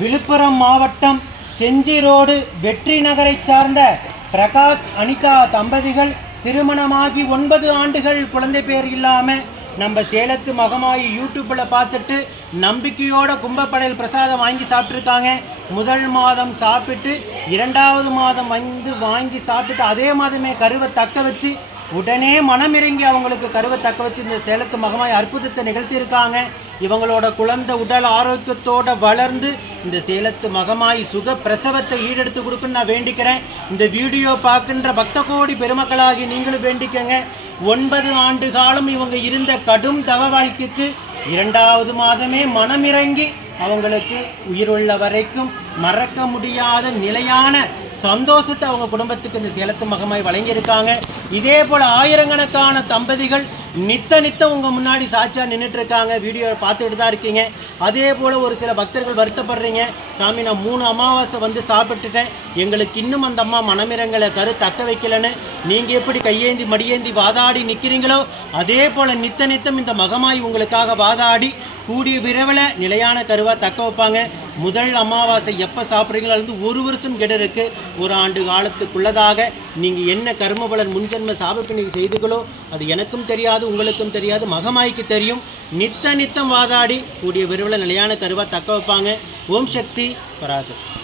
விழுப்புரம் மாவட்டம் செஞ்சி ரோடு வெற்றி நகரை சார்ந்த பிரகாஷ் அனிதா தம்பதிகள் திருமணமாகி 9 ஆண்டுகள் குழந்தை பேர் இல்லாமல் நம்ம சேலத்து மகமாயி யூடியூப்பில் பார்த்துட்டு நம்பிக்கையோட கும்பப்படையில் பிரசாதம் வாங்கி சாப்பிட்ருக்காங்க. முதல் மாதம் சாப்பிட்டு 2வது மாதம் வாங்கி சாப்பிட்டு அதே மாதமே கருவை தக்க வச்சு உடனே மனமிறங்கி அவங்களுக்கு கருவை தக்க வச்சு இந்த சேலத்து மகமாய் அற்புதத்தை நிகழ்த்தியிருக்காங்க. இவங்களோட குழந்தை உடல் ஆரோக்கியத்தோடு வளர்ந்து இந்த சேலத்து மகமாய் சுக பிரசவத்தை ஈடெடுத்து கொடுக்குன்னு நான் வேண்டிக்கிறேன். இந்த வீடியோ பார்க்கின்ற பக்த கோடி பெருமக்களாகி நீங்களும் வேண்டிக்கங்க. 9 ஆண்டு காலம் இவங்க இருந்த கடும் தவ வாழ்க்கைக்கு 2வது மாதமே மனமிறங்கி அவங்களுக்கு உயிருள்ள வரைக்கும் மறக்க முடியாத நிலையான சந்தோஷத்தை அவங்க குடும்பத்துக்கு இந்த சேலத்து மகமாய் வழங்கியிருக்காங்க. இதே போல் ஆயிரக்கணக்கான தம்பதிகள் நித்த உங்கள் முன்னாடி சாட்சியாக நின்றுட்டுருக்காங்க. வீடியோ பார்த்துக்கிட்டு தான் இருக்கீங்க. அதே போல் ஒரு சில பக்தர்கள் வருத்தப்படுறீங்க, சாமி நான் 3 அமாவாசை வந்து சாப்பிட்டுட்டேன், எங்களுக்கு இன்னும் அந்த அம்மா மனமிரங்களை கரு தக்க வைக்கலன்னு நீங்கள் எப்படி கையேந்தி மடியேந்தி வாதாடி நிற்கிறீங்களோ அதே போல் நித்தம் இந்த மகமாய் உங்களுக்காக வாதாடி கூடிய விரைவில் நிலையான கருவாக தக்க வைப்பாங்க. முதல் அமாவாசை எப்போ சாப்பிட்றீங்களோ அது 1 வருஷம் கிடருக்கு. 1 ஆண்டு காலத்துக்குள்ளதாக நீங்கள் என்ன கர்மபலன் முன்ஜென்ம சாபத்தை நீங்கள் செய்துகளோ அது எனக்கும் தெரியாது, உங்களுக்கும் தெரியாது, மகமாய்க்கு தெரியும். நித்தம் வாதாடி கூடிய விரைவில் நிலையான கருவாக தக்க வைப்பாங்க. ஓம் சக்தி பராசக்தி.